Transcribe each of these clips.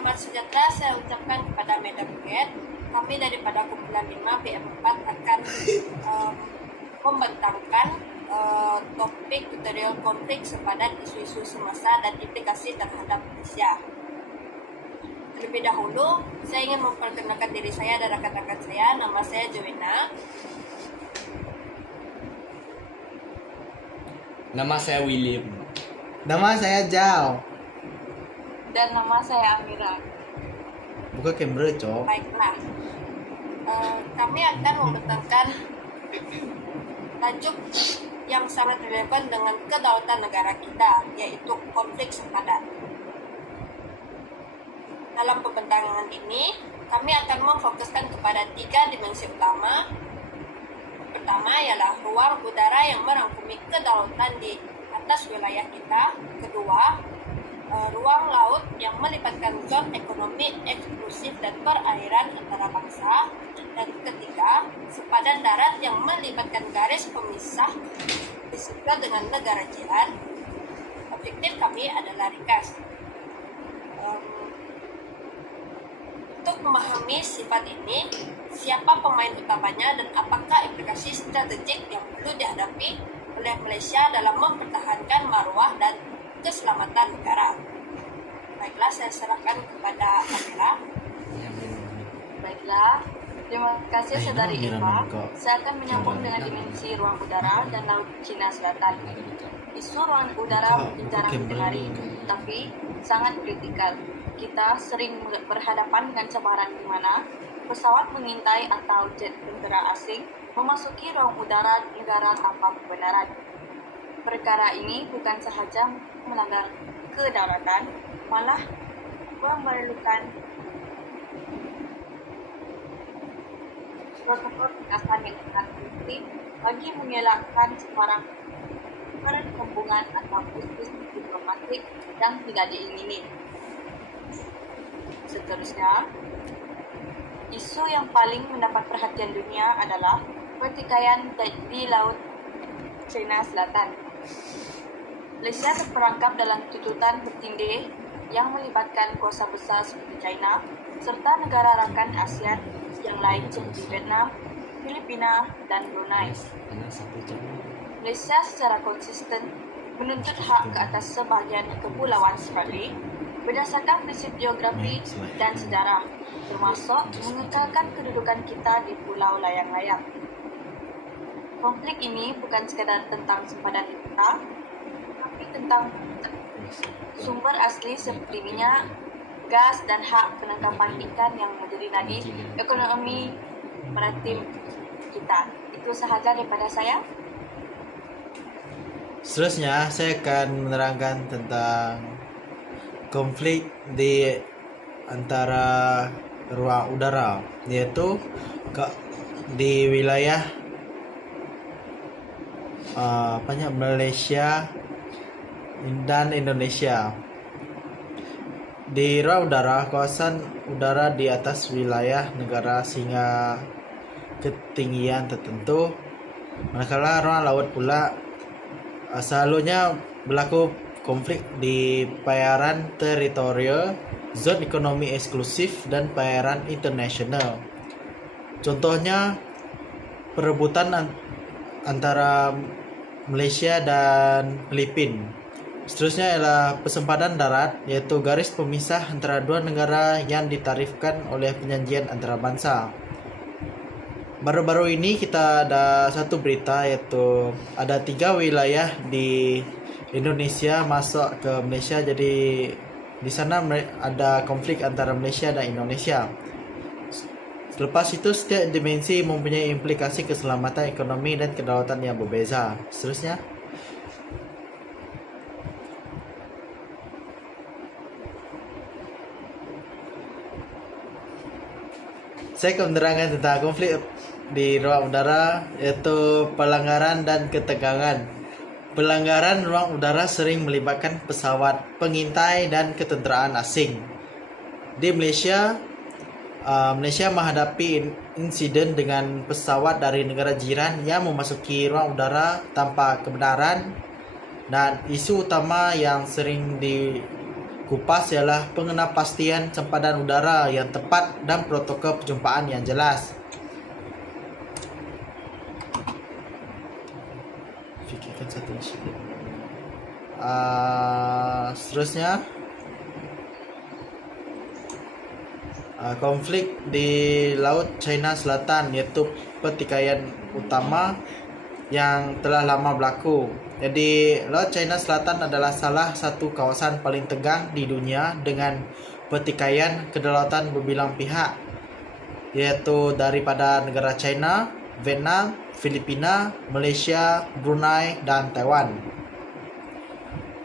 Selamat sejahtera saya ucapkan kepada Madam Cat. Kami daripada kumpulan 5 BM4 akan membentangkan topik tutorial konflik sepadan isu-isu semasa dan implikasi terhadap Malaysia. Terlebih dahulu, saya ingin memperkenalkan diri saya dan rekan-rekan saya. Nama saya Joanna. Nama saya William. Nama saya Jao. Dan nama saya Amira. Buka kamera, Cok. Baiklah, kami akan membentangkan tajuk yang sangat relevan dengan kedaulatan negara kita, yaitu konflik sepadan. Dalam pembentangan ini, kami akan memfokuskan kepada 3 dimensi utama. Pertama ialah ruang udara yang merangkumi kedaulatan di atas wilayah kita. Kedua, ruang laut yang melibatkan zon ekonomi eksklusif dan perairan antara bangsa. Dan ketiga, sepadan darat yang melibatkan garis pemisah fisika dengan negara jiran. Objektif kami adalah ringkas. Untuk memahami sifat ini, siapa pemain utamanya dan apakah implikasi strategik yang perlu dihadapi oleh Malaysia dalam mempertahankan maruah dan keselamatan negara. Baiklah, saya serahkan kepada Amira. Baiklah, terima kasih Saudari Irma. Saya akan menyambung dengan dimensi ruang udara dan laut Cina Selatan. Isu ruang udara mungkin jarang didengar, tapi sangat kritikal. Kita sering berhadapan dengan cabaran di mana pesawat mengintai atau jet tentera asing memasuki ruang udara negara tanpa kebenaran. Perkara ini bukan sahaja melanggar kedaulatan, malah memerlukan protokol tindakan yang sangat penting bagi mengelakkan sebarang perkembangan atau krisis diplomatik yang tidak diingini. Seterusnya, isu yang paling mendapat perhatian dunia adalah pertikaian di Laut Cina Selatan. Malaysia terperangkap dalam tuntutan bertindih yang melibatkan kuasa besar seperti China serta negara rakan ASEAN yang lain seperti Vietnam, Filipina, dan Brunei. Malaysia secara konsisten menuntut hak ke atas sebahagian kepulauan Spratly berdasarkan prinsip geografi dan sejarah, termasuk mengekalkan kedudukan kita di pulau layang-layang. Konflik ini bukan sekadar tentang sempadan kita, tapi tentang sumber asli seperti minyak, gas, dan hak penangkapan ikan yang menjadi nadi ekonomi maritim kita. Itu sahaja daripada saya. Seterusnya, saya akan menerangkan tentang konflik di antara ruang udara, yaitu di wilayah Malaysia dan Indonesia. Di ruang udara, kawasan udara di atas wilayah negara sehingga ketinggian tertentu, manakala ruang laut pula selalunya berlaku konflik di perairan teritorial, zon ekonomi eksklusif, dan perairan internasional. Contohnya, perebutan antara Malaysia dan Filipina. Seterusnya adalah persempadan darat, yaitu garis pemisah antara dua negara yang ditarifkan oleh perjanjian antarabangsa. Baru-baru ini kita ada satu berita, yaitu ada 3 wilayah di Indonesia masuk ke Malaysia. Jadi di sana ada konflik antara Malaysia dan Indonesia. Selepas itu, setiap dimensi mempunyai implikasi keselamatan ekonomi dan kedaulatan yang berbeza. Seterusnya, saya akan menerangkan tentang konflik di ruang udara, yaitu pelanggaran dan ketegangan. Pelanggaran ruang udara sering melibatkan pesawat pengintai dan ketenteraan asing. Di Malaysia, Malaysia menghadapi insiden dengan pesawat dari negara jiran yang memasuki ruang udara tanpa kebenaran, dan isu utama yang sering kupas ialah pengenalpastian sempadan udara yang tepat dan protokol perjumpaan yang jelas. Fikirkan satu isu. Seterusnya, konflik di Laut China Selatan, iaitu pertikaian utama yang telah lama berlaku. Jadi, Laut China Selatan adalah salah satu kawasan paling tegang di dunia dengan pertikaian kedaulatan berbilang pihak, iaitu daripada negara China, Vietnam, Filipina, Malaysia, Brunei dan Taiwan.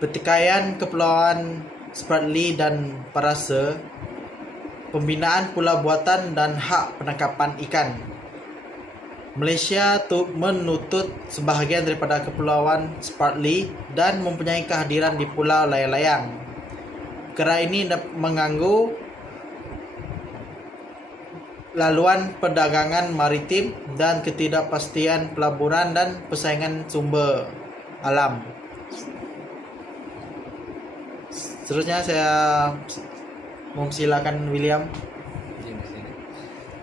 Pertikaian Kepulauan Spratly dan Paracel, pembinaan pulau buatan dan hak penangkapan ikan. Malaysia menuntut sebahagian daripada Kepulauan Spratly dan mempunyai kehadiran di Pulau Layang-Layang. Perkara ini mengganggu laluan perdagangan maritim dan ketidakpastian pelaburan dan persaingan sumber alam. Seterusnya saya mempersilakan William.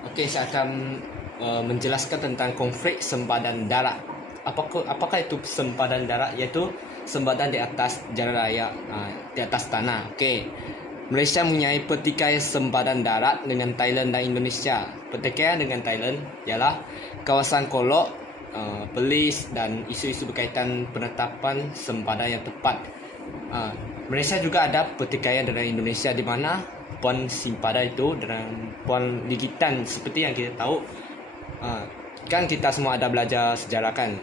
Okey, saya akan menjelaskan tentang konflik sempadan darat. Apakah itu sempadan darat? Iaitu sempadan di atas jalan raya, di atas tanah. Okey. Malaysia mempunyai pertikaian sempadan darat dengan Thailand dan Indonesia. Pertikaian dengan Thailand ialah kawasan Kolok, Perlis dan isu-isu berkaitan penetapan sempadan yang tepat. Malaysia juga ada pertikaian dengan Indonesia di mana puan simpadan itu dengan puan Ligitan, seperti yang kita tahu. Kan kita semua ada belajar sejarah kan.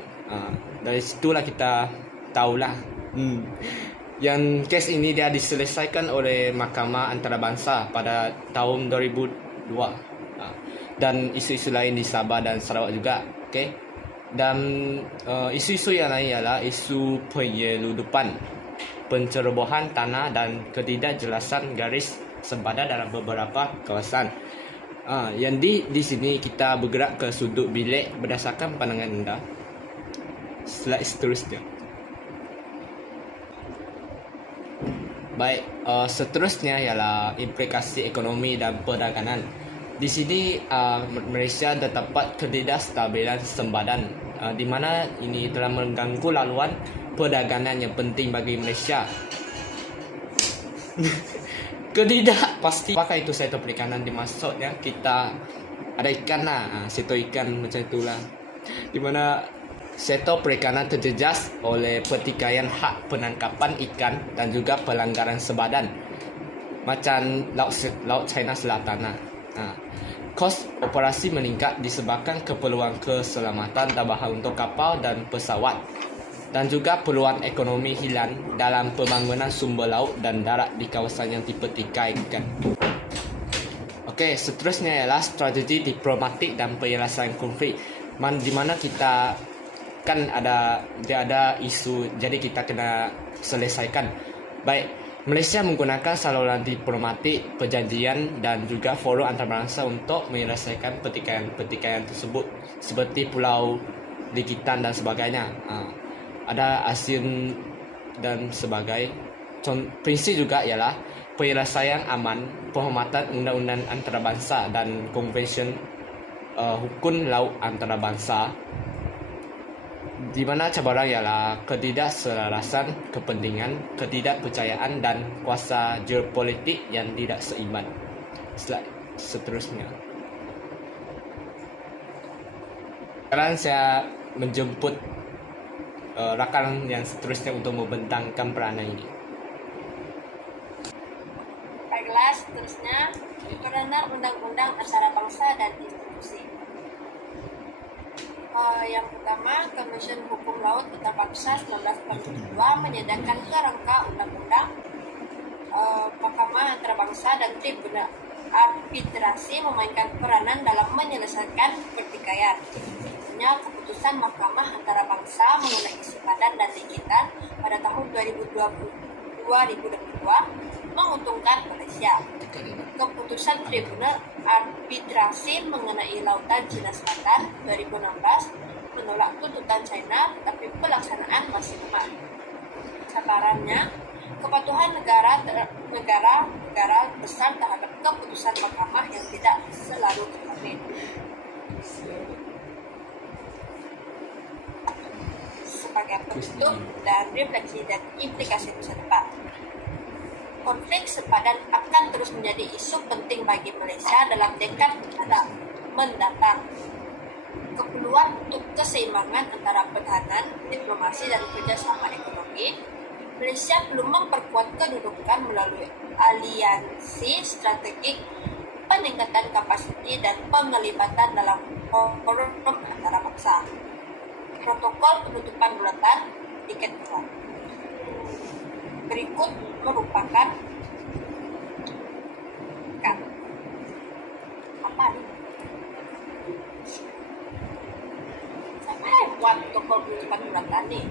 Dari situlah kita tahulah. Yang kes ini dia diselesaikan oleh Mahkamah Antarabangsa pada tahun 2002. Dan isu-isu lain di Sabah dan Sarawak juga. Okay? Dan isu-isu yang lain ialah isu penyeludupan, pencerobohan tanah dan ketidakjelasan garis sempadan dalam beberapa kawasan. Yang di sini kita bergerak ke sudut bilik berdasarkan pandangan anda. Slide seterusnya. Baik, seterusnya ialah implikasi ekonomi dan perdagangan. Di sini Malaysia terdapat ketidakstabilan sempadan, di mana ini telah mengganggu laluan perdagangan yang penting bagi Malaysia. Ketidakpasti apakah itu sektor perikanan dimaksudnya kita ada ikan lah, sektor ikan macam itulah, di mana sektor perikanan terjejas oleh pertikaian hak penangkapan ikan dan juga pelanggaran sempadan macam Laut China Selatan. Kos operasi meningkat disebabkan keperluan keselamatan tambahan untuk kapal dan pesawat, dan juga peluang ekonomi hilang dalam pembangunan sumber laut dan darat di kawasan yang dipertikaikan. Okey, seterusnya ialah strategi diplomatik dan penyelesaian konflik. Di mana kita kan ada isu, jadi kita kena selesaikan. Baik, Malaysia menggunakan saluran diplomatik, perjanjian dan juga forum antarabangsa untuk menyelesaikan pertikaian tersebut, seperti Pulau Ligitan dan sebagainya. Ada ASEAN dan sebagainya. Prinsip juga ialah penyelesaian aman, penghormatan undang-undang antarabangsa dan konvensien hukum laut antarabangsa, di mana cabaran ialah ketidakselarasan kepentingan, ketidakpercayaan dan kuasa geopolitik yang tidak seimbang. Slide seterusnya. Sekarang saya menjemput rakan yang seterusnya untuk membentangkan peranan ini. Baiklah, seterusnya peranan undang-undang antara bangsa dan institusi. Yang pertama, Komisi Hukum Laut Antarabangsa 1942 menyediakan kerangka undang-undang Mahkamah Antarabangsa dan Tribunal Arbitrasi memainkan peranan dalam menyelesaikan pertikaian. Misalnya, keputusan Mahkamah Antarabangsa mengenai sempadan dan ligitan pada tahun 2022 menguntungkan Malaysia. Keputusan Tribunal Arbitrasi mengenai Lautan Cina Selatan 2016 menolak tuntutan China, tapi pelaksanaan masih lemah. Sabarannya, kepatuhan negara besar terhadap keputusan mahkamah yang tidak selalu terjamin. Sebagai penutup dan refleksi dan implikasi masa depan, konflik sepadan akan terus menjadi isu penting bagi Malaysia dalam dekad mendatang. Keperluan untuk keseimbangan antara pertahanan, diplomasi, dan kerjasama ekonomi, Malaysia perlu memperkuat kedudukan melalui aliansi strategik, peningkatan kapasiti, dan penglibatan dalam forum antara bangsa. Protokol penutupan bulatan tiket pesawat berikut merupakan apa nih? Siapa yang buat protokol penutupan bulatan nih?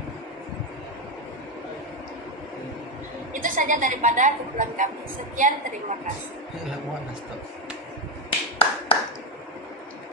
Itu saja daripada kumpulan kami. Sekian, terima kasih. Lah, mau stop.